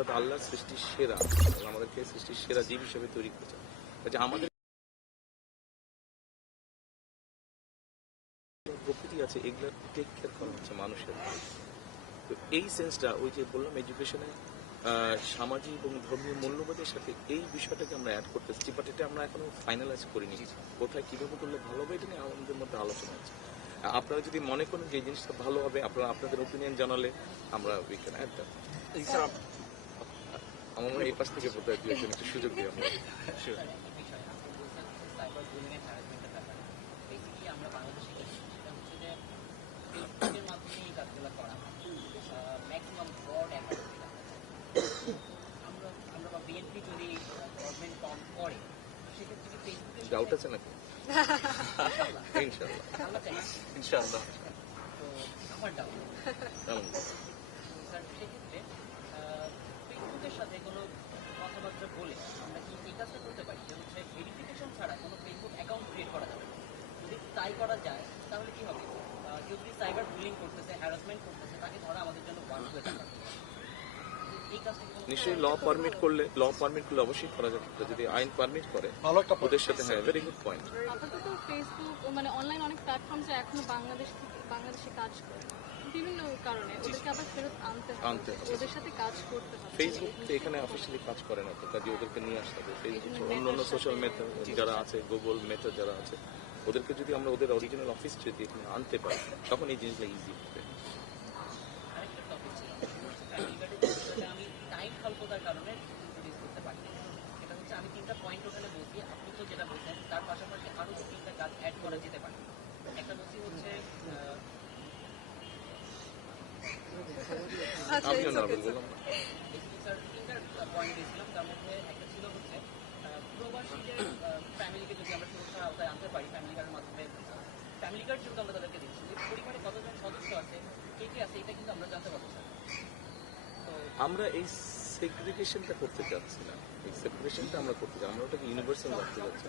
অর্থাৎ আল্লাহর সৃষ্টির সেরা, আমাদেরকে সৃষ্টির সেরা জীব হিসেবে তৈরি করেছে। যে আমাদের প্রকৃতি আছে, এগুলো টেক কেয়ার করা হচ্ছে মানুষের। তো এই সেন্সটা ওই যে বললাম এডুকেশনে সামাজিক এবং ধর্মীয় মূল্যবোধের সাথে এই বিষয়টাকে আমরা অ্যাড করতে চাচ্ছি, বাট এটা আমরা এখনো ফাইনালাইজ করিনি। কোথায় কীভাবে করলে ভালো হবে এটা নিয়ে আমাদের মধ্যে আলোচনা আছে। আপনারা যদি মনে করেন যে এই জিনিসটা ভালো হবে, আপনারা আপনাদের ওপিনিয়ন জানালে আমরা উই ক্যান অ্যাড দ্যাট। আমার মনে হয় এই পাশ থেকে বোধহয় দু একজন একটু সুযোগ দিই আমরা। ডাউট আছে নাকি? ইনশাআল্লাহ ইনশাআল্লাহ। তো আমার ডাউট স্যার, সেক্ষেত্রে ফেসবুকের সাথে কোনো কথাবার্তা বলে আমরা কি এই কাজটা করতে পারি যে হচ্ছে ভেরিফিকেশন ছাড়া কোনো ফেসবুক অ্যাকাউন্ট ক্রিয়েট করা যাবে? যদি তাই করা যায় তাহলে কি হবে? কেউ যদি সাইবার বুলিং করতেছে, হ্যারাসমেন্ট করতেছে, তাকে ধরা আমাদের জন্য ওয়ার্ক হয়ে যাবে। নিশ্চয়ই ল পারমিট করলে অবশ্যই করা যাবে, যদি আইন পারমিট করে ওদের সাথে। হ্যাঁ, ভেরি গুড পয়েন্ট। আপাতত ফেসবুক মানে অনলাইন অনেক প্ল্যাটফর্ম যে এখনো বাংলাদেশে কাজ করে বিভিন্ন কারণে, ওদেরকে আবার ফেরত আনতে হবে, ওদের সাথে কাজ করতে হবে। ফেসবুক তো এখানে অফিসিয়ালি কাজ করে না, তো কাজে ওদেরকে নিয়ে আসতে হবে। ফেসবুক অন্যান্য সোশ্যাল মেথড যারা আছে, গুগল মেথড যারা আছে, ওদেরকে যদি আমরা ওদের অরিজিনাল অফিস যদি এখানে আনতে পারি তখন এই জিনিসটা ইজি হবে। স্বল্পতার কারণে ইন্ট্রোডিউস করতে পারি। এটা হচ্ছে আমি 3টা পয়েন্ট ওখানে বলছি, আপনি তো যেটা বলছেন তার পাশাপাশি আরও 3টা কাজ অ্যাড করা যেতে পারে। একটা বলছি হচ্ছে স্যার 3টা পয়েন্ট দিয়েছিলাম, তার মধ্যে একটা ছিল হচ্ছে প্রবাসীদের ফ্যামিলিকে যদি আমরা সুরক্ষার আওতায় আনতে পারি ফ্যামিলি কার্ডের মাধ্যমে। ফ্যামিলি কার্ড যেহেতু আমরা তাদেরকে দিচ্ছি, পরিবারে কতজন সদস্য আছে, কে কে আছে, এটা কিন্তু আমরা জানতে পারবো। আমরা এই সেগ্রিগেশনটা করতে চাচ্ছি না, এই সেপারেশনটা আমরা করতে চাই, আমরা ওটাকে ইউনিভার্সাল রাখতে চাচ্ছি।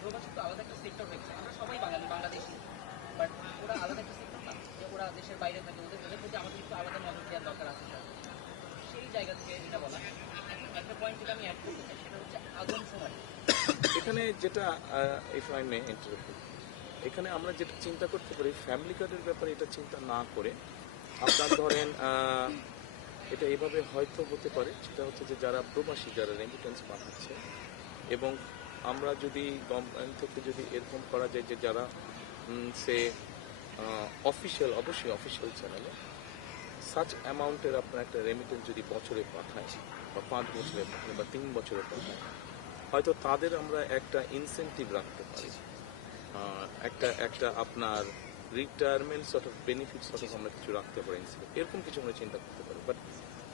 প্রবাসী তো আলাদা একটা সেক্টর হয়েছে, আমরা সবাই বাঙালি, বাংলাদেশি, বাট ওরা আলাদা একটা সেক্টর না, যে ওরা দেশের বাইরে থাকে, ওদের প্রতি আমাদের একটু আলাদা নজর দেওয়ার দরকার আছে। সেই জায়গা থেকে এটা বলা। একটা পয়েন্ট যেটা আমি অ্যাড করতে চাই সেটা হচ্ছে আদমশুমারি। এখানে যেটা ইফ আই মে ইন্টারাপ্ট, এখানে আমরা যেটা চিন্তা করতে পারি ফ্যামিলি কার্ডের ব্যাপারে, এটা চিন্তা না করে আপনার ধরেন এটা এভাবে হয়তো হতে পারে, সেটা হচ্ছে যে যারা প্রবাসী, যারা রেমিটেন্স পাঠাচ্ছে, এবং আমরা যদি গভর্নমেন্ট থেকে যদি এরকম করা যায় যে যারা সে অফিসিয়াল, অবশ্যই অফিসিয়াল চ্যানেলে সাচ অ্যামাউন্টের আপনার একটা রেমিটেন্স যদি বছরে পাঠায়, বা 5 বছরে পাঠায়, বা 3 বছরে পাঠায়, হয়তো তাদের আমরা একটা ইনসেন্টিভ রাখতে পারি, একটা আপনার retirement sort of benefit sort of আমরা কিছু রাখতে পারি, এরকম কিছু আমরা চিন্তা করতে পারি। বাট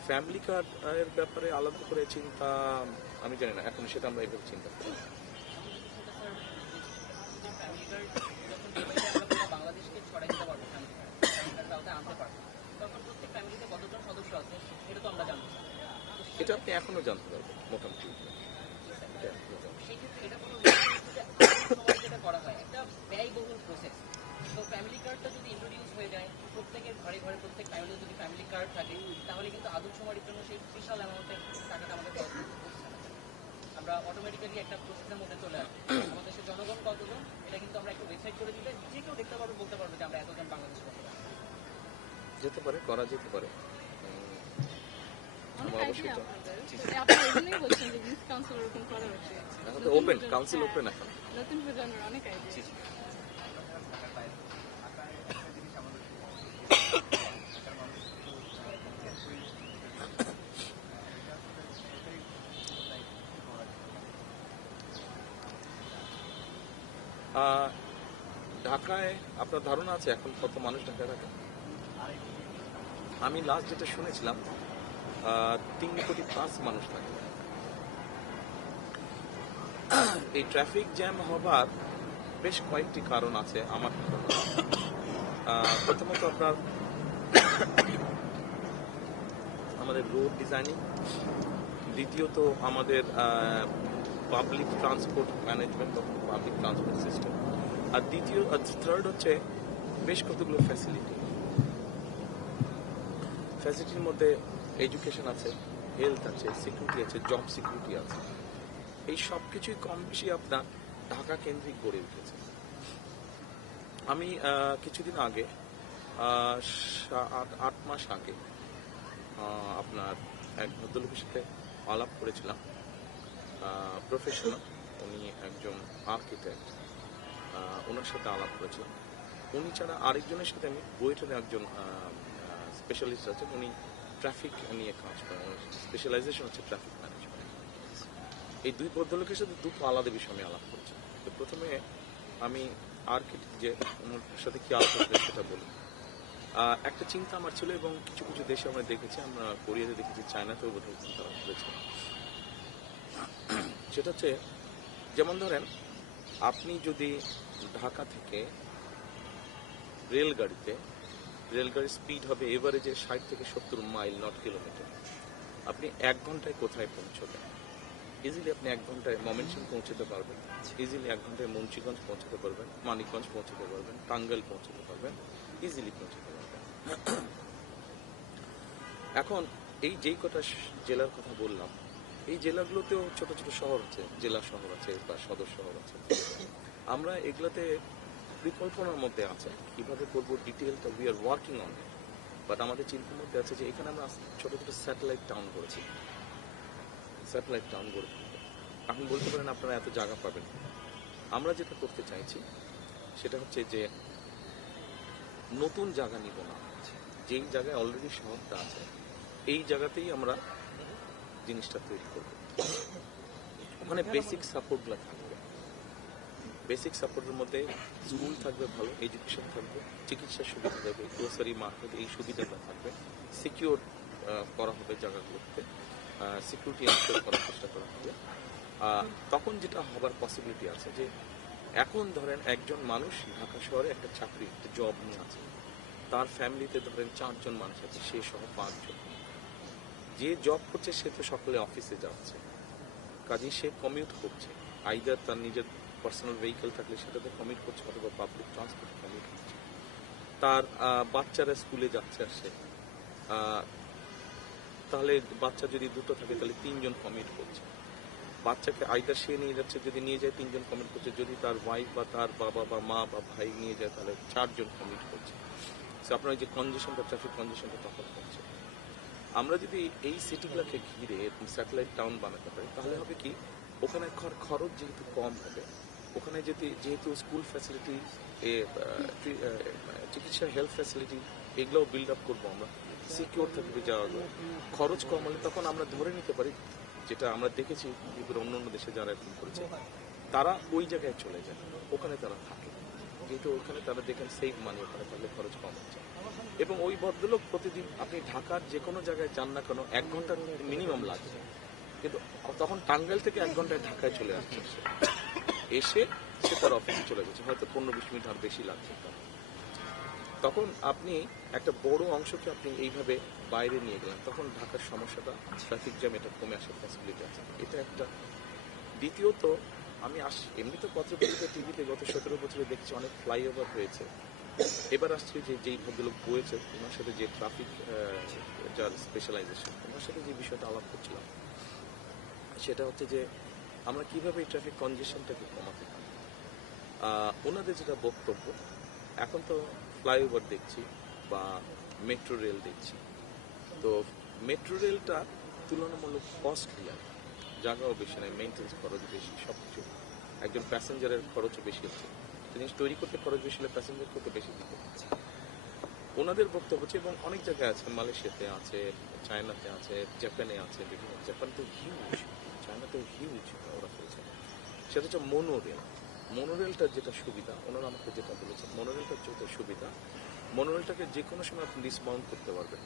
ফ্যামিলি কার্ড এর ব্যাপারে আলাদা করে চিন্তা আমি জানি না, এখন সেটা আমরা এভাবে চিন্তা করি। বাংলাদেশকে ছড়াই দিতে পারবো, আনতে পারবো, তখন প্রত্যেক ফ্যামিলিতে কতজন সদস্য আছে এটা তো আমরা জানবো। এটা আপনি এখনো জানতে পারবেন মোটামুটি। সেই ক্ষেত্রে এটা কোনো যেটা করা হয় একটা ব্যয়বহুল প্রসেস। তো ফ্যামিলি কার্ডটা যদি ইন্ট্রোডিউস হয়ে যায়, প্রত্যেকের ঘরে ঘরে প্রত্যেক ফ্যামিলিতে যদি ফ্যামিলি কার্ড থাকে, তাহলে কিন্তু আদমশুমারির জন্য সেই বিশাল অ্যামাউন্টের টাকাটা আমাদের খরচ করতে হচ্ছে না। আমরা অটোমেটিক্যালি একটা প্রসেসের মধ্যে চলে আসি। আমাদের দেশের জনগণ কতজন, এটা কিন্তু আমরা একটা ওয়েবসাইট করে দিলে যে কেউ দেখতে পারবো, বলতে পারবো যে আমরা এতজন বাংলাদেশ যেতে পারে, করা যেতে পারে। ওপেন কাউন্সিল, ওপেন এখন নতুন প্রজন্মের অনেক আইডিয়া। ঢাকায় আপনার ধারণা আছে এখন কত মানুষ ঢাকায় থাকে? আমি লাস্ট যেটা শুনেছিলাম 3 কোটি প্লাস মানুষ থাকে। এই ট্রাফিক জ্যাম হবার বেশ কয়েকটি কারণ আছে আমার ধারণা। প্রথমত আপনার আমাদের রোড ডিজাইনিং, দ্বিতীয়ত আমাদের public transport management of public transport system, আর থার্ড হচ্ছে বেশ কতগুলো ফ্যাসিলিটির মধ্যে এডুকেশন আছে, হেলথ আছে, সিকিউরিটি আছে, জব সিকিউরিটি আছে, এই সব কিছুই কম বেশি আপনার ঢাকা কেন্দ্রিক গড়ে উঠেছে। আমি কিছুদিন আগে 8 মাস আগে আপনার এক ভদ্রলোকের সাথে আলাপ করেছিলাম, প্রফেশনাল, উনি একজন আর্কিটেক্ট, ওনার সাথে আলাপ করেছিলাম। উনি ছাড়া আরেকজনের সাথে আমি বুয়েটের একজন স্পেশালিস্ট আছেন, উনি ট্রাফিক নিয়ে কাজ করেন, স্পেশালাইজেশন হচ্ছে ট্রাফিক ম্যানেজমেন্ট। এই দুই ভদ্রলোকের সাথে দুটো আলাদা বিষয় আমি আলাপ করছি। তো প্রথমে আমি আর্কিটেক্ট যে ওনার সাথে কি আলাপ করতে সেটা বলি। একটা চিন্তা আমার ছিল, এবং কিছু কিছু দেশে আমরা দেখেছি, আমরা কোরিয়াতে দেখেছি, চায়নাতেও বোধহয় চিন্তা করেছে। সেটা হচ্ছে, যেমন ধরেন আপনি যদি ঢাকা থেকে রেলগাড়ির স্পিড হবে এভারেজে 60 থেকে 70 মাইল, নট কিলোমিটার। আপনি 1 ঘন্টায় কোথায় পৌঁছবেন? ইজিলি আপনি 1 ঘন্টায় ময়মনসিংহ পৌঁছতে পারবেন, ইজিলি 1 ঘন্টায় মুন্সিগঞ্জ পৌঁছতে পারবেন, মানিকগঞ্জ পৌঁছতে পারবেন, টাঙ্গাইল পৌঁছতে পারবেন, ইজিলি পৌঁছতে পারবেন। এখন এই যেই কটা জেলার কথা বললাম, এই জেলাগুলোতেও ছোট ছোট শহর আছে, জেলা শহর আছে বা সদর শহর আছে। আমরা এগুলোতে পরিকল্পনার মধ্যে আছে কিভাবে করবো, ডিটেলটা we are working on, but আমাদের চিন্তার মধ্যে আছে যে এখানে আমরা ছোট ছোট স্যাটেলাইট টাউন করেছি, স্যাটেলাইট টাউন গড়ে তুলবো। এখন বলতে পারেন আপনারা এত জায়গা পাবেন। আমরা যেটা করতে চাইছি সেটা হচ্ছে যে নতুন জায়গা নিব না, যেই জায়গায় অলরেডি শহরটা আছে এই জায়গাতেই আমরা জিনিসটা তৈরি করব। ওখানে বেসিক সাপোর্টগুলো থাকবে, বেসিক সাপোর্টের মধ্যে স্কুল থাকবে, ভালো এডুকেশন থাকবে, চিকিৎসার সুবিধা থাকবে, গ্রোসারি মার্কেট, এই সুবিধাগুলো থাকবে, সিকিউর করা হবে জায়গাগুলোতে, সিকিউরিটি এনশিওর করার চেষ্টা করা হবে। তখন যেটা হবার পসিবিলিটি আছে যে এখন ধরেন একজন মানুষ ঢাকা শহরে একটা চাকরি, একটা জব নিয়ে আছে, তার ফ্যামিলিতে ধরেন 4 জন মানুষ আছে, সে সহ 5 জন। যে জব করছে সে তো সকালে অফিসে যাচ্ছে, কাজেই সে কমিউট করছে, আইদার তার নিজের পার্সোনাল ভেহিকেল থাকলে সেটাতে কমিউট করছে, অথবা পাবলিক ট্রান্সপোর্ট কমিউট করছে। তার বাচ্চারা স্কুলে যাচ্ছে আসে, তাহলে বাচ্চা যদি 2টো থাকে তাহলে 3 জন কমিউট করছে। বাচ্চাকে আইদার সে নিয়ে যাচ্ছে, যদি নিয়ে যায় 3 জন কমিউট করছে, যদি তার ওয়াইফ বা তার বাবা বা মা বা ভাই নিয়ে যায় তাহলে 4 জন কমিউট করছে। সো আপনার যে কনজেশনটা, ট্রাফিক কনজেশনটা তখন হচ্ছে। আমরা যদি এই সিটিগুলোকে ঘিরে স্যাটেলাইট টাউন বানাতে পারি তাহলে হবে কি, ওখানে খরচ যেহেতু কম হবে, ওখানে যেহেতু স্কুল ফ্যাসিলিটি, চিকিৎসা, হেলথ ফ্যাসিলিটি, এগুলোও বিল্ড আপ করবো আমরা, সিকিউর থাকবে যাওয়াগুলো, খরচ কম হলে তখন আমরা ধরে নিতে পারি, যেটা আমরা দেখেছি অন্য অন্য দেশে যারা এরকম করেছে, তারা ওই জায়গায় চলে যায়, ওখানে তারা থাকে, যেহেতু ওখানে তারা দেখেন সেভ মানি, ওখানে তাহলে খরচ কম হচ্ছে। এবং ওই ভদ্রলোক প্রতিদিন আপনি ঢাকার যে কোনো জায়গায় যান না কেন 1 ঘন্টা মিনিমাম লাগবে, কিন্তু তখন টাঙ্গাইল থেকে 1 ঘন্টায় ঢাকায় চলে আসছে, এসে সে তার অফিসে চলে গেছে, হয়তো 15-20 মিনিট আর বেশি লাগছে। তখন আপনি একটা বড় অংশকে আপনি এইভাবে বাইরে নিয়ে গেলেন, তখন ঢাকার সমস্যাটা, ট্রাফিক জ্যাম, এটা কমে আসার পসিবিলিটি আছে, এটা একটা। দ্বিতীয়ত, আমি এমনি তো পত্রপত্রিকা, টিভিতে গত 17 বছরে দেখছি অনেক ফ্লাইওভার হয়েছে। এবার আসছে যেই ভদ্রলোক বয়েছে ওনার সাথে যে ট্রাফিক যার স্পেশালাইজেশন, ওনার সাথে যে বিষয়টা আলাপ করছিলাম সেটা হচ্ছে যে আমরা কিভাবে এই ট্রাফিক কনজেশনটাকে কমাতে পারি। ওনাদের যেটা বক্তব্য, এখন তো ফ্লাইওভার দেখছি বা মেট্রো রেল দেখছি, তো মেট্রো রেলটা তুলনামূলক কস্টলি, আর জায়গাও বেশি নেই, মেইনটেন্স খরচ বেশি, সব কিছু, একজন প্যাসেঞ্জারের খরচও বেশি হচ্ছে, জিনিস তৈরি করতে খরচ বেশি হলে প্যাসেঞ্জার করতে বেশি দিতে হচ্ছে। ওনাদের বক্তব্য হচ্ছে, এবং অনেক জায়গায় আছে, মালয়েশিয়াতে আছে, চায়নাতে আছে, জাপানে আছে, বিভিন্ন, জাপান তো হিউজ, চায়নাতেও হিউজ ওরা করেছে, সেটা হচ্ছে মনোরেল। মনোরেলটার যেটা সুবিধা, ওনারা আমাকে যেটা বলেছেন, মনোরেলটার যেটা সুবিধা, মনোরেলটাকে যে কোনো সময় আপনি ডিসমাউন্ট করতে পারবেন,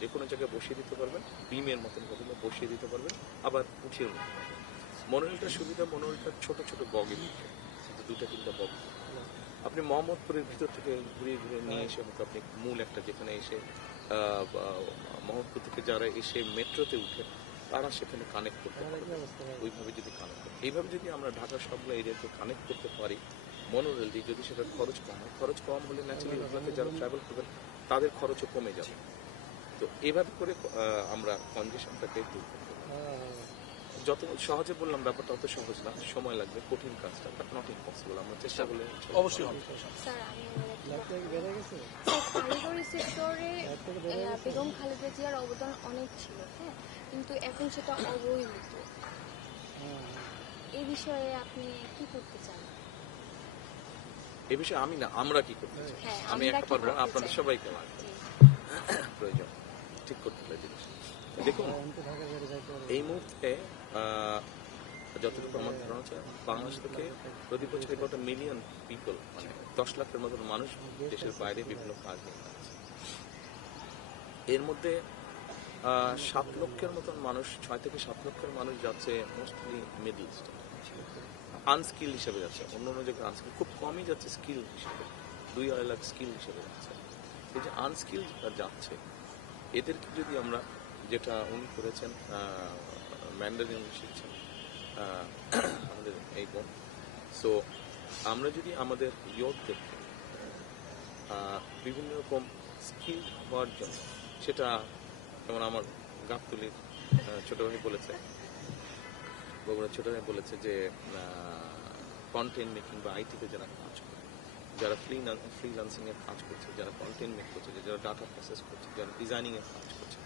যে কোনো জায়গায় বসিয়ে দিতে পারবেন, বিমের মতন ভাবে বসিয়ে দিতে পারবেন, আবার উঠিয়ে নিতে পারবেন। মনোরেলটার সুবিধা, মনোরেলটার ছোট ছোট বগি, 2-3টা বগি, আপনি মোহাম্মদপুরের ভিতর থেকে ঘুরিয়ে ঘুরিয়ে নিয়ে এসে হয়তো আপনি মূল একটা, যেখানে এসে মোহাম্মদপুর থেকে যারা এসে মেট্রোতে উঠে তারা সেখানে কানেক্ট করতে পারে, ওইভাবে যদি কানেক্ট করে, এইভাবে যদি আমরা ঢাকার সবগুলো এরিয়াকে কানেক্ট করতে পারি মনোরেল দিয়ে, যদি সেটার খরচ কম হয়, খরচ কম হলে ন্যাচারালি ওগুলোতে যারা ট্রাভেল করবেন তাদের খরচও কমে যাবে। তো এভাবে করে আমরা কনজেশনটাকে দূর করতে পারি। যত সহজে বললাম ব্যাপারটা অত সহজ না, সময় লাগবে, কঠিন কাজটা, বাট নট ইম্পসিবল। আমরা চেষ্টা করলে অবশ্যই হবে। স্যার আমি স্যার কারিগরি সেক্টরে বেগম খালেদা জিয়ার অবদান অনেক ছিল, হ্যাঁ, কিন্তু এখন সেটা অবহেলিত। এই বিষয়ে আপনি কি করতে চান? এ বিষয়ে আমি না, আমরা কি করতে চাই, হ্যাঁ, আমি আমরা একটা কি পারবো না, করতে আপনাদের চাই? সবাইকে লাগবে জি। প্রয়োজন ঠিক করতে হবে জিনিস। দেখুন এই মুহূর্তে যতটুকু আমার ধারণা আছে, বাংলাদেশ থেকে প্রতি বছর কত মিলিয়ন পিপল, মানে 10 লাখের মতন মানুষ দেশের বাইরে বিভিন্ন কাজ নিয়ে আছে। এর মধ্যে 7 লক্ষের মতন মানুষ, 6 থেকে 7 লক্ষের মানুষ যাচ্ছে মোস্টলি মিডল ইস্ট, আনস্কিল হিসেবে যাচ্ছে। অন্য অন্য জায়গায় আনস্কিল খুব কমই যাচ্ছে, স্কিল হিসেবে 2-2.5 লাখ স্কিল হিসেবে যাচ্ছে। এই যে আনস্কিল যাচ্ছে, এদেরকে যদি আমরা, যেটা উনি করেছেন, ম্যান্ডারিন শিখছেন আমাদের এই বোন, সো আমরা যদি আমাদের ইয়ুথদেরকে বিভিন্ন রকম স্কিল হওয়ার জন্য, সেটা যেমন আমার গাবতলীর ছোট ভাই বলেছে, বগুড়ার ছোট ভাই বলেছে যে কন্টেন্ট মেকিং বা আইটিতে যারা কাজ করে, যারা ফ্রিল্যান্সিং এর কাজ করছে, যারা কন্টেন্ট মেক করছে, যারা ডাটা প্রসেস করছে, যারা ডিজাইনিং এর কাজ করছে,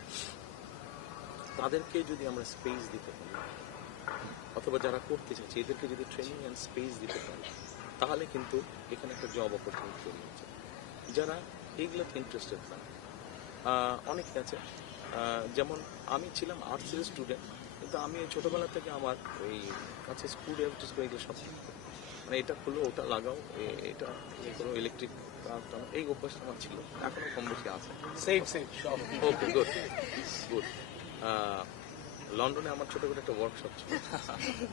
তাদেরকে যদি আমরা স্পেস দিতে পারি, অথবা যারা করতে চাইছে এদেরকে যদি ট্রেনিং অ্যান্ড স্পেস দিতে পারি, তাহলে কিন্তু এখানে একটা জব অপরচুনিটি তৈরি হচ্ছে। যারা এইগুলোতে ইন্টারেস্টেড না, অনেকে আছে, যেমন আমি ছিলাম আর্টসের স্টুডেন্ট, কিন্তু আমি ছোটবেলা থেকে আমার ওই কাছে স্কুল ডেভেলপমেন্ট করে এগুলো সব মানে এটা খুলো, ওটা লাগাও, এটা করো, ইলেকট্রিক এই অভ্যাসটা আমার ছিল, এখনো কম বেশি আছে। সেম সব। ওকে, গুড গুড। লন্ডনে আমার ছোট করে একটা ওয়ার্কশপ ছিল,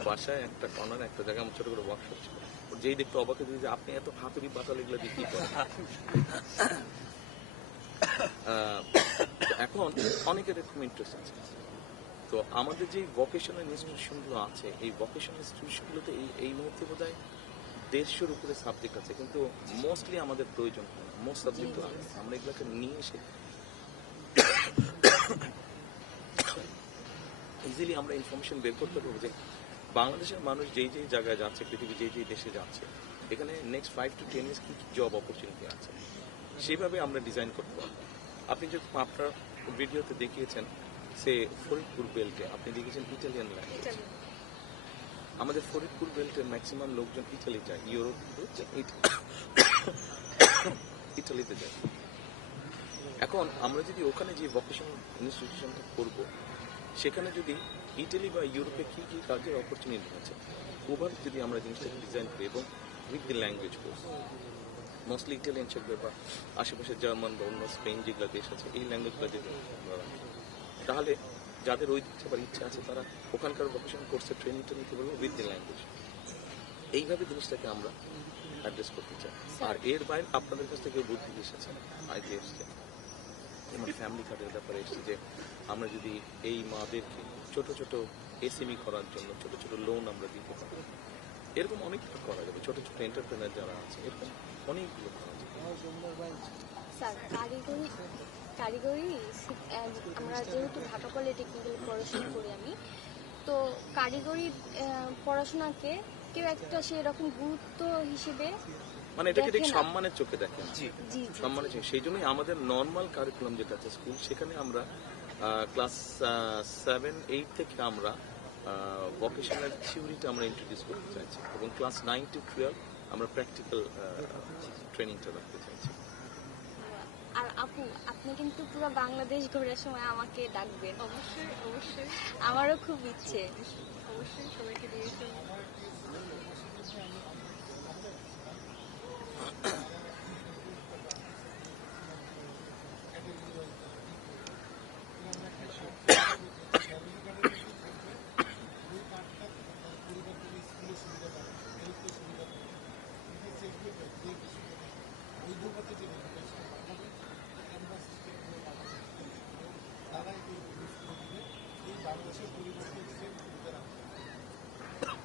বাসায় একটা কর্নারে একটা জায়গায় আমার ছোট করে ওয়ার্কশপ ছিল। যেই দেখতে অবাক হয়ে যে আপনি এত হাতুড়ি বাতাল এগুলো দিয়ে কি করেন। এখন অনেকের এরকম ইন্টারেস্ট আছে। তো আমাদের যে ভোকেশনাল ইনস্টিটিউশনগুলো আছে, এই ভোকেশনাল ইনস্টিটিউশনগুলোতে এই মুহূর্তে বোধ হয় 150-এর উপরে সাবজেক্ট আছে, কিন্তু মোস্টলি আমাদের প্রয়োজন হয় না। মোস্ট সাবজেক্ট আমরা এগুলোকে নিয়ে এসে ইজিলি আমরা ইনফরমেশন বের করতে পারবো যে বাংলাদেশের মানুষ যেই যেই জায়গায় যাচ্ছে, পৃথিবীর যেই যেই দেশে যাচ্ছে, এখানে নেক্সট 5 to 10 ইয়ার্স কি জব অপরচুনিটি আছে, সেইভাবে আমরা ডিজাইন করতে পারবো। আপনি যে আপনার ভিডিওতে দেখিয়েছেন, সে ফরিদপুর বেল্টে আপনি দেখেছেন ইটালিয়ান ল্যাঙ্গুয়েজ। আমাদের ফরিদপুর বেল্টের ম্যাক্সিমাম লোকজন ইটালি যায়, ইউরোপ ইটালিতে যায়। এখন আমরা যদি ওখানে যে ভোকেশনাল ইনস্টিটিউশনটা করব, সেখানে যদি ইটালি বা ইউরোপে কি কি কাজের অপরচুনিটি আছে, ওভাবে যদি আমরা জিনিসটাকে ডিজাইন করি এবং with the language course, mostly Italian শিখবে বা আশেপাশে জার্মান বা অন্য স্পেন যেগুলো দেশ আছে, এই ল্যাঙ্গুয়েজগুলো যদি আমরা রাখি, তাহলে যাদের ওই দিকে আবার ইচ্ছা আছে তারা ওখানকার ভোকেশনাল কোর্সে ট্রেনিংটা নিতে পারবো উইথ দি ল্যাঙ্গুয়েজ। এইভাবে জিনিসটাকে আমরা অ্যাড্রেস করতে চাই। আর এর বাইরে আপনাদের কাছ থেকে বুদ্ধি এসেছে, আইডিয়া এসেছে, আমার ফ্যামিলি কার্ডের ব্যাপারে এসেছে যে আমরা যদি এই মাদেরকে ছোট ছোট এসএমই করার জন্য ছোট ছোট লোন আমরা দিতে পারি, এরকম অনেক করা যাবে। ছোট ছোট এন্টারপ্রেনার যারা আছে, এরকম অনেকগুলো করা যাবে। স্যার কারিগরি আমরা যেহেতু ঢাকা পলিটেকনিক্যাল পড়াশোনা করি আমি, তো কারিগরি পড়াশোনাকে কেউ একটা সেরকম গুরুত্ব হিসেবে মানে এটাকে ঠিক দেখে না। সম্মানের চোখে দেখেন, জি জি সম্মানের চোখে। সেই জন্যই আমাদের নর্মাল কারিকুলাম যেটা আছে স্কুল, সেখানে আমরা ক্লাস 7-8 থেকে আমরা ভোকেশনাল থিওরিটা আমরা ইন্ট্রোডিউস করতে চাইছি, এবং ক্লাস 9 to 12 আমরা প্র্যাকটিক্যাল ট্রেনিংটা রাখতে চাইছি। আর আপু, আপনি কিন্তু পুরো বাংলাদেশ ঘোরার সময় আমাকে ডাকবেন। অবশ্যই অবশ্যই আমারও খুব ইচ্ছে। অবশ্যই সবাইকে দিয়েছেন।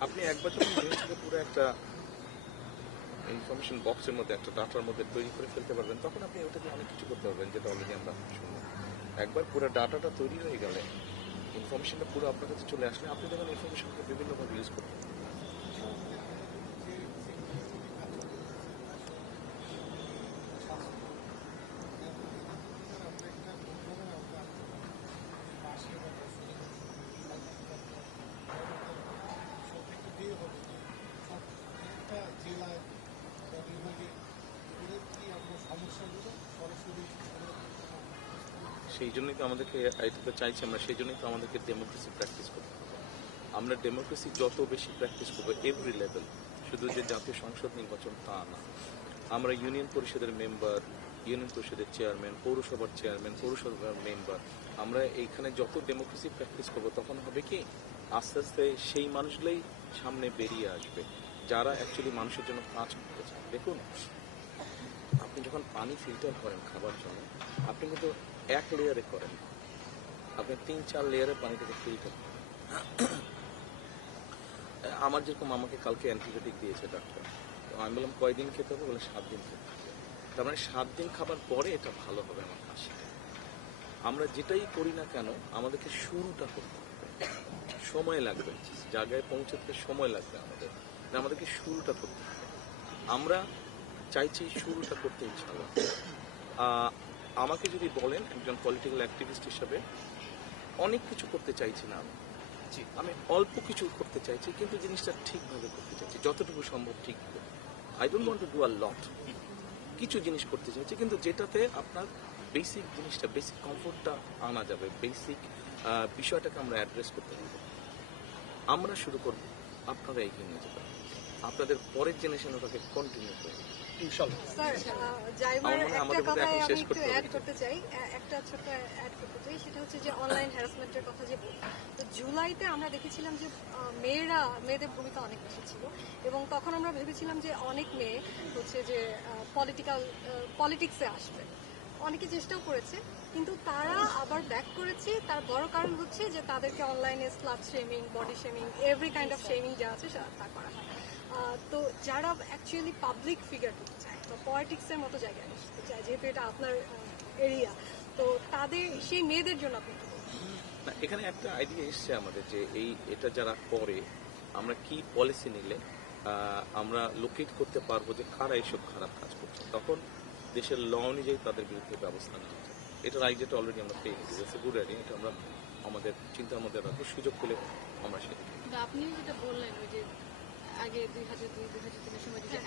আপনি একবার যখন জিনিসটাকে পুরো একটা ইনফরমেশন বক্সের মধ্যে, একটা ডাটার মধ্যে তৈরি করে ফেলতে পারবেন, তখন আপনি ওটাকে অনেক কিছু করতে পারবেন, যেটা অলরেডি আমরা শুনলাম। একবার পুরো ডাটাটা তৈরি হয়ে গেলে, ইনফরমেশনটা পুরো আপনার কাছে চলে আসলে আপনি তখন ইনফরমেশনকে বিভিন্নভাবে ইউজ করতে পারেন। সেই জন্যই তো আমাদেরকে এটা তো চাইছি আমরা, সেই জন্যই তো আমাদেরকে ডেমোক্রেসি প্র্যাকটিস করতে হবে। আমরা ডেমোক্রেসি যত বেশি প্র্যাকটিস করবো এভরি লেভেল, শুধু যে জাতীয় সংসদ নির্বাচন তা না, আমরা ইউনিয়ন পরিষদের মেম্বার, ইউনিয়ন পরিষদের চেয়ারম্যান, পৌরসভার চেয়ারম্যান, পৌরসভার মেম্বার, আমরা এইখানে যত ডেমোক্রেসি প্র্যাকটিস করবো তখন হবে কি আস্তে আস্তে সেই মানুষগুলোই সামনে বেরিয়ে আসবে যারা অ্যাকচুয়ালি মানুষের জন্য কাজ করতে চায়। দেখুন, আপনি যখন পানি ফিল্টার করেন খাবার জন্য, আপনি কিন্তু এক লেয়ারে করেন, আপনি 3-4 লেয়ারে পানিটাকে ফিল্টার করেন। আমার যেরকম আমাকে কালকে অ্যান্টিবায়োটিক দিয়েছে ডাক্তার, তো আমি বললাম কয়দিন খেতে হবে, বলে 7 দিন খেতে হবে। তার মানে 7 দিন খাবার পরে এটা ভালো হবে আমার কাশি। আমরা যেটাই করি না কেন আমাদেরকে শুরুটা করতে হবে, সময় লাগবে, জায়গায় পৌঁছাতে সময় লাগবে আমাদেরকে শুরুটা করতে হবে। আমরা চাইছি শুরুটা করতে ইনশাআল্লাহ। আমাকে যদি বলেন একজন পলিটিক্যাল অ্যাক্টিভিস্ট হিসাবে, অনেক কিছু করতে চাইছি না আমি অল্প কিছু করতে চাইছি, কিন্তু জিনিসটা ঠিকভাবে করতে চাইছি, যতটুকু সম্ভব ঠিকভাবে। I don't want to do a lot. কিছু জিনিস করতে চাইছি কিন্তু যেটাতে আপনার বেসিক জিনিসটা, বেসিক কমফোর্টটা আনা যাবে, বেসিক বিষয়টাকে আমরা অ্যাড্রেস করতে পারবো। আমরা শুরু করব, আপনারা এগিয়ে নিয়ে যাবেন, আপনাদের পরের জেনারেশন ওটাকে কন্টিনিউ করবে ইনশাআল্লাহ। স্যার জাইমার আমার মনে হয় একটা আমাদের মধ্যে কথা এখন আমি শেষ একটু করতে অ্যাড হবে। করতে চাই, একটা ছোট্ট অ্যাড করতে চাই, সেটা হচ্ছে যে অনলাইন হ্যারাসমেন্টের কথা যে বললাম, তো জুলাইতে আমরা দেখেছিলাম যে মেয়েদের ভূমিকা অনেক বেশি ছিল, এবং তখন আমরা ভেবেছিলাম যে অনেক মেয়ে হচ্ছে যে পলিটিক্সে আসবে, অনেকে চেষ্টাও করেছে, কিন্তু তারা আবার ব্যাক করেছে। তার বড় কারণ হচ্ছে যে তাদেরকে অনলাইনে slut shaming, body shaming, every kind of shaming যা আছে তা করা হয়। তো যারা অ্যাকচুয়ালি পাবলিক ফিগার হতে চায় বা পলিটিক্সের মতো জায়গায় আসতে চায়, যেহেতু এটা আপনার এরিয়া, তো তাদের সেই মেয়েদের জন্য আপনি কি বলবেন? না, এখানে একটা আইডিয়া এসছে আমাদের যে এটা যারা করে আমরা কি পলিসি নিলে আমরা লোকেট করতে পারবো যে কারা এইসব খারাপ কাজ করছে, তখন দেশের ল অনুযায়ী তাদের বিরুদ্ধে ব্যবস্থা নেওয়া যায়। এটার আইডিয়াটা অলরেডি আমরা পেয়ে গেছি, ইটস এ গুড আইডিয়া। এটা আমরা আমাদের চিন্তার মধ্যে রাখবো, সুযোগ পেলে আমরা সেটা কিন্তু আপনিও যেটা বললেন ওই যে আগে 2002-2003 সময় যে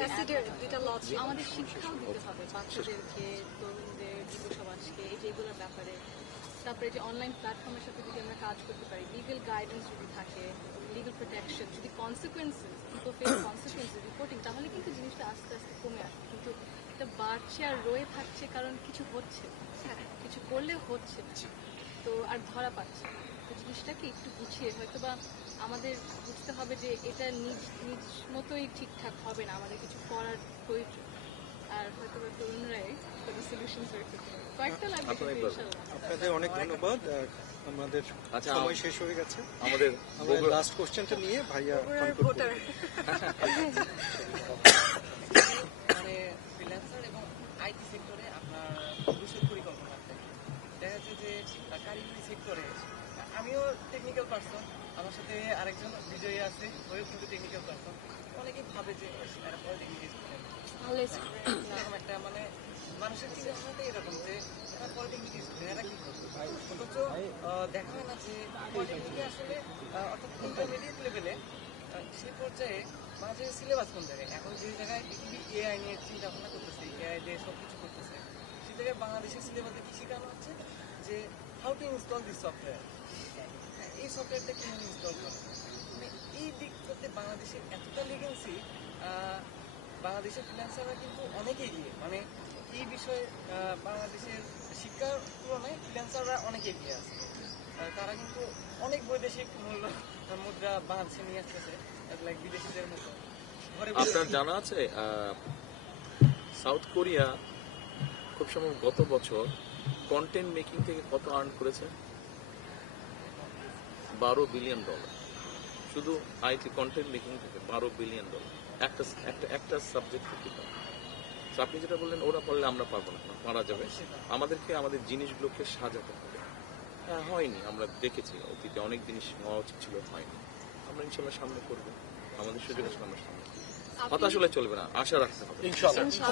অ্যাসিডের দুইটা ল ছিল, আমাদের শিক্ষাও দিতে হবে বাচ্চাদেরকে, তরুণদের, যুব সমাজকে এই যে এগুলোর ব্যাপারে। তারপরে যে অনলাইন প্ল্যাটফর্মের সাথে যদি আমরা কাজ করতে পারি, লিগাল গাইডেন্স যদি থাকে, লিগাল প্রোটেকশন, যদি কনসিকুয়েন্সেস, কনসিকুয়েন্সেস রিপোর্টিং, তাহলে কিন্তু জিনিসটা আস্তে আস্তে কমে আসবে। কিন্তু এটা বাড়ছে আর রয়ে থাকছে কারণ কিছু হচ্ছে না। কিছু করলে হচ্ছে না, তো আর ধরা পাচ্ছে না। তো জিনিসটাকে একটু গুছিয়ে হয়তো বা আমাদের বুঝতে হবে যে এটা নিজ মতোই ঠিকঠাক হবে না, আমাদের কিছু করার প্রয়োজন। আর হয়তো বা তরুণরাই সলিউশন বের করতে হবে, কয়েকটা লাগবে কিন্তু ইনশাআল্লাহ। আপনাদের অনেক ধন্যবাদ। আমাদের আচ্ছা, সময় শেষ হয়ে গেছে। আমাদের আমাদের লাস্ট কোশ্চেনটা নিয়ে ভাইয়া ভোটার মানে ফ্রিল্যান্সার এবং আইটি সেক্টরে আপনার ভবিষ্যৎ পরিকল্পনা আছে। দেখা যাচ্ছে যে কারিগরি সেক্টরে আমিও টেকনিক্যাল পার্সন, আমার সাথে আরেকজন বিজয়ী আছে, ওই কিন্তু টেকনিক্যাল পার্সন। অনেকেই ভাবে যে এরা পলিটেকনিক স্টুডেন্ট, এরকম একটা মানে মানুষের চিন্তা ভাবনাটাই এরকম যে এরা পলিটেকনিক স্টুডেন্ট, এরা কি করবে? অথচ দেখা হয় না যে পলিটেকনিকে আসলে অর্থাৎ ইন্টারমিডিয়েট লেভেলে সেই পর্যায়ে বাংলাদেশের সিলেবাস কোন জায়গায়, এখন যে জায়গায় পৃথিবী এআই নিয়ে চিন্তা ভাবনা করতেছে, এআই দিয়ে সব কিছু করতেছে, সেই জায়গায় বাংলাদেশের সিলেবাসে কি শেখানো হচ্ছে যে how to install this software, এই সফটওয়্যারটা কীভাবে ইনস্টল করে। মানে এই দিকটাতে বাংলাদেশের এতটা লিগেন্সি, বাংলাদেশের ফ্রিল্যান্সাররা কিন্তু অনেক এগিয়ে, মানে এই বিষয়ে বাংলাদেশের শিক্ষার তুলনায় ফ্রিল্যান্সাররা অনেক এগিয়ে আছে। তারা কিন্তু অনেক বৈদেশিক মুদ্রা বাংলাদেশে নিয়ে আসতেছে, লাইক বিদেশিদের মতো। আপনার জানা আছে সাউথ কোরিয়া খুব সম্ভব গত বছর কন্টেন্ট মেকিং থেকে কত আর্ন করেছে? $12 বিলিয়ন। শুধু আইটি কন্টেন্ট মেকিং থেকে $12 বিলিয়ন, একটা সাবজেক্ট থেকে। তো আপনি যেটা বললেন ওরা পারলে আমরা পারবো না, পারা যাবে। আমাদেরকে আমাদের জিনিসগুলোকে সাজাতে হবে। হ্যাঁ, হয়নি, আমরা দেখেছি অতীতে অনেক জিনিস হওয়া উচিত ছিল, হয়নি। আমরা ইনশাল্লাহ সামনে করবো, আমাদের সুযোগ আসলে আমরা সামনে করবো। হতাশ হলে চলবে না, আশা রাখতে হবে।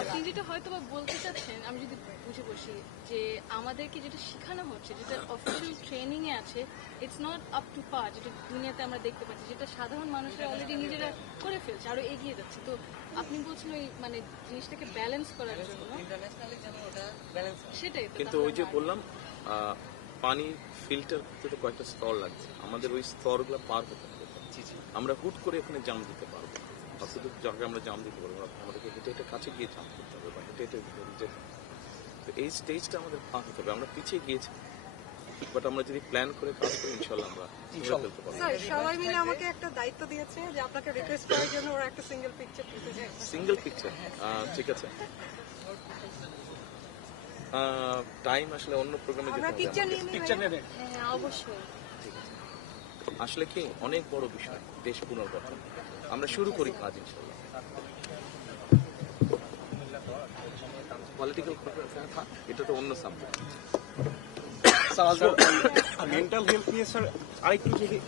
আপনি যেটা হয়তো বা বলতে চাচ্ছেন, আমি যদি বুঝে বসি, যে আমাদেরকে যেটা শেখানো হচ্ছে, যেটা অফিসিয়াল ট্রেনিং এ আছে, ইটস নট আপ টু পার, যেটা দুনিয়াতে আমরা দেখতে পাচ্ছি, যেটা সাধারণ মানুষরা অলরেডি নিজেরা করে ফেলছে, আরো এগিয়ে যাচ্ছে। তো আপনি বলছেন ওই মানে জিনিসটাকে ব্যালেন্স করার জন্য, ইন্টারন্যাশনালি যেন ওটা ব্যালেন্স সেটাই তো। কিন্তু ওই যে বললাম, পানি ফিল্টার করতে তো কয়েকটা স্তর লাগবে, আমাদের ওই স্তরগুলো পার হতে হবে। আমরা হুট করে এখানে জাম দিতে পারবো না, অতটুকু জায়গায় আমরা জাম দিতে পারবো না। আমাদেরকে হেঁটে হেঁটে কাছে গিয়ে জাম করতে হবে, বা হেঁটে হেঁটে ভিতরে যেতে হবে। তো এই স্টেজটা আমাদের পার হতে হবে। আমরা পিছিয়ে গিয়েছি, বাট আমরা যদি প্ল্যান করে কাজ করি ইনশাল্লাহ আমরা ধরে ফেলতে পারবো। স্যার সবাই মিলে আমাকে একটা দায়িত্ব দিয়েছে যে আপনাকে রিকোয়েস্ট করার জন্য ওরা একটা সিঙ্গেল পিকচার তুলতে চাই। সিঙ্গেল পিকচার, ঠিক আছে। টাইম আসলে অন্য প্রোগ্রামে যেতে আমরা হবে পিকচার আমাদের। নিয়ে নিই ভাইয়া? হ্যাঁ, অবশ্যই। আসলে কি অনেক বড় বিষয় দেশ পুনর্গঠন, আমরা শুরু করি কাজ ইনশাল্লাহ। পলিটিক্যাল এটা তো অন্য সাবজেক্ট। মেন্টাল হেলথ নিয়ে স্যার আরেকটু যদি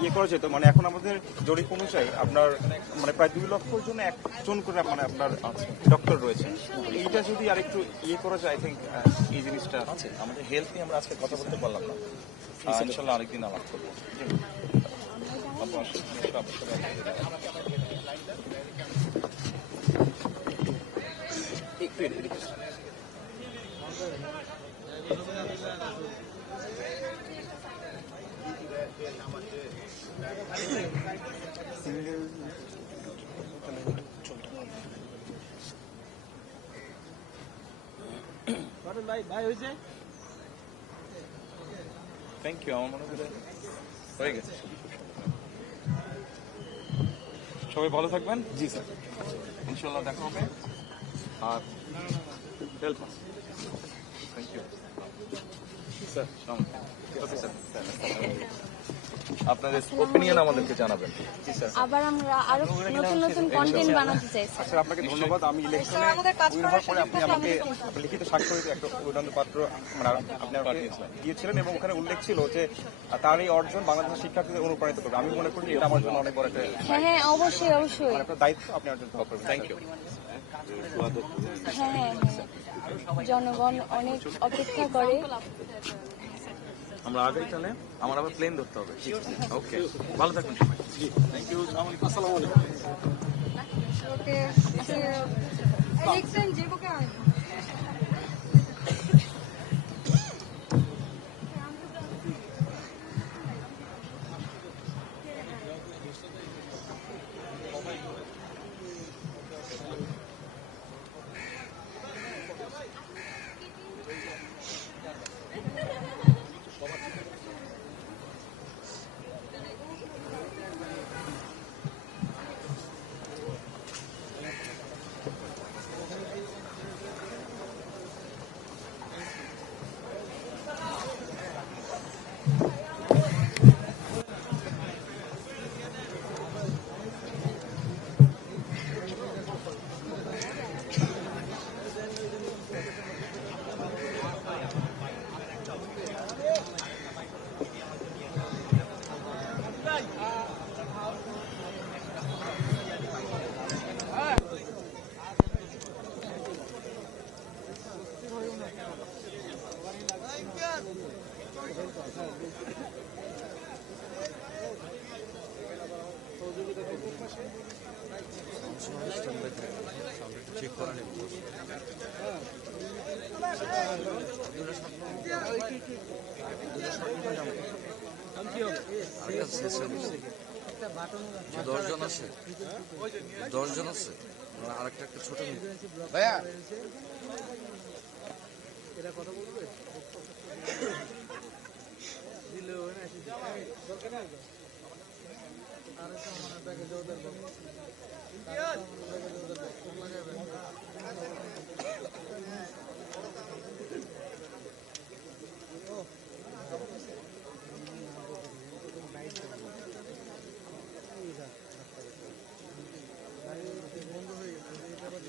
ইয়ে করা যেত, মানে এখন আমাদের জরিপ অনুযায়ী আপনার মানে প্রায় 2 লক্ষর জন্য একজন করে মানে আপনার ডক্টর রয়েছে। এইটা যদি আরেকটু ইয়ে করা যায়, আই থিঙ্ক এই জিনিসটা আছে আমাদের হেলথ নিয়ে আমরা আজকে কথা বলতে পারলাম না, ইনশাল্লাহ আরেকদিন আলাপ করবো। থ্যাংক ইউ, আমার মনে হয় হয়ে গেছে। সবাই ভালো থাকবেন। জি স্যার, ইনশাল্লাহ দেখা হবে। আর help thank you sir. Okay sir, আপনাদের ওপিনিয়ন আমাদেরকে জানাবেন। জি স্যার। আবার আমরা আরো নতুন নতুন কন্টেন্ট বানাতে চাই স্যার। স্যার আপনাকে ধন্যবাদ। আমি ইলেকশনে স্যার, আমাদের কাজ উইন করার হওয়ার পরে আপনি সুযোগটা আমাকে আমাদের লিখিত স্বাক্ষরিত একটা অভিনন্দন পত্র মানে আপনি আমাকে দিয়েছিলেন, এবং ওখানে উল্লেখ ছিল যে তার এই অর্জন বাংলাদেশের শিক্ষার্থীদের অনুপ্রাণিত করবে। আমি মনে করি এটা আমার জন্য অনেক বড় একটা হ্যাঁ হ্যাঁ, অবশ্যই অবশ্যই। মানে আপনার দায়িত্ব, আপনি অর্জন করবেন। Thank you. হ্যাঁ হ্যাঁ হ্যাঁ, জনগণ অনেক অপেক্ষা করে। আমরা আগে তাহলে আমার আবার প্লেন ধরতে হবে। ওকে, ভালো থাকুন সবাই। থ্যাংক ইউ, আসসালামু আলাইকুম। ওকে, নেক্সট টাইম যে বুকে যে 10 জন আছে, 10 জন আছে, আরেকটা একটা ছোট বন্ধ হয়ে গেছে, এটা আবার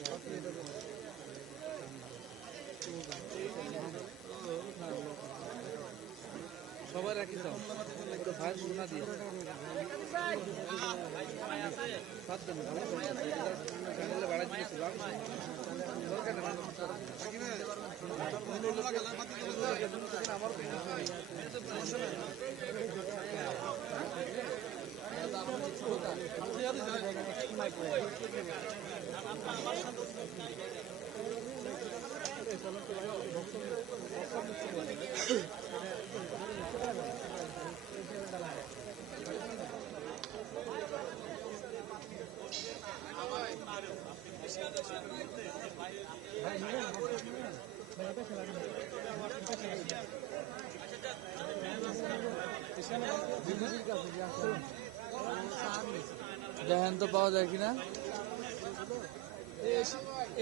দেখেন তো পাওয়া যায় কিনা।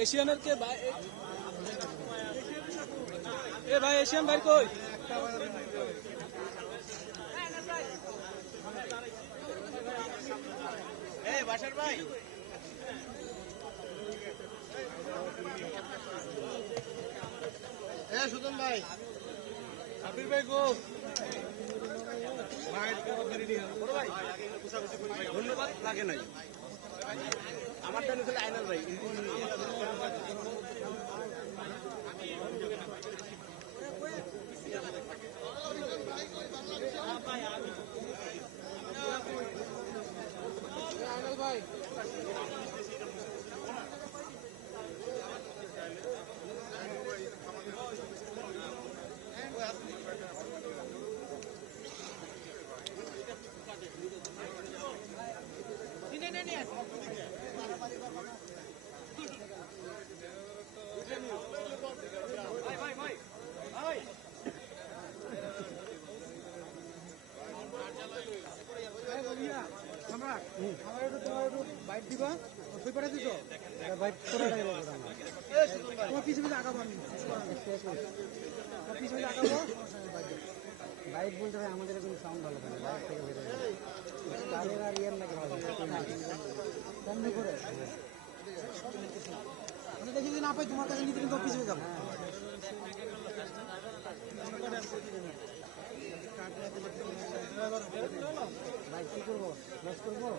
এশিয়ানের কে ভাই? এ ভাই এশিয়ান ভাই কই? এই বাসার ভাই। এ সুদন ভাই। আবির ভাই গো। ধন্যবাদ লাগে নাই আমারটা নিতে আইনাল ভাই আইনাল ভাই বাইক দিবা ওই পারে দিছো বাইক পুরোটাই লাগবে তোমার পিছনে আগাবো আমি পিছনে আগাবো বাইক বলতে ভাই আমাদের কোনো সাউন্ড ভালো করে বাইক থেকে বের হয়ে তাদের আর ইয়ার লাগে ভালো বন্ধ করে আমি দেখি যদি না পাই তোমার কাছে নিতে কিন্তু পিছনে যাবো ভাই কি করবো লস করবো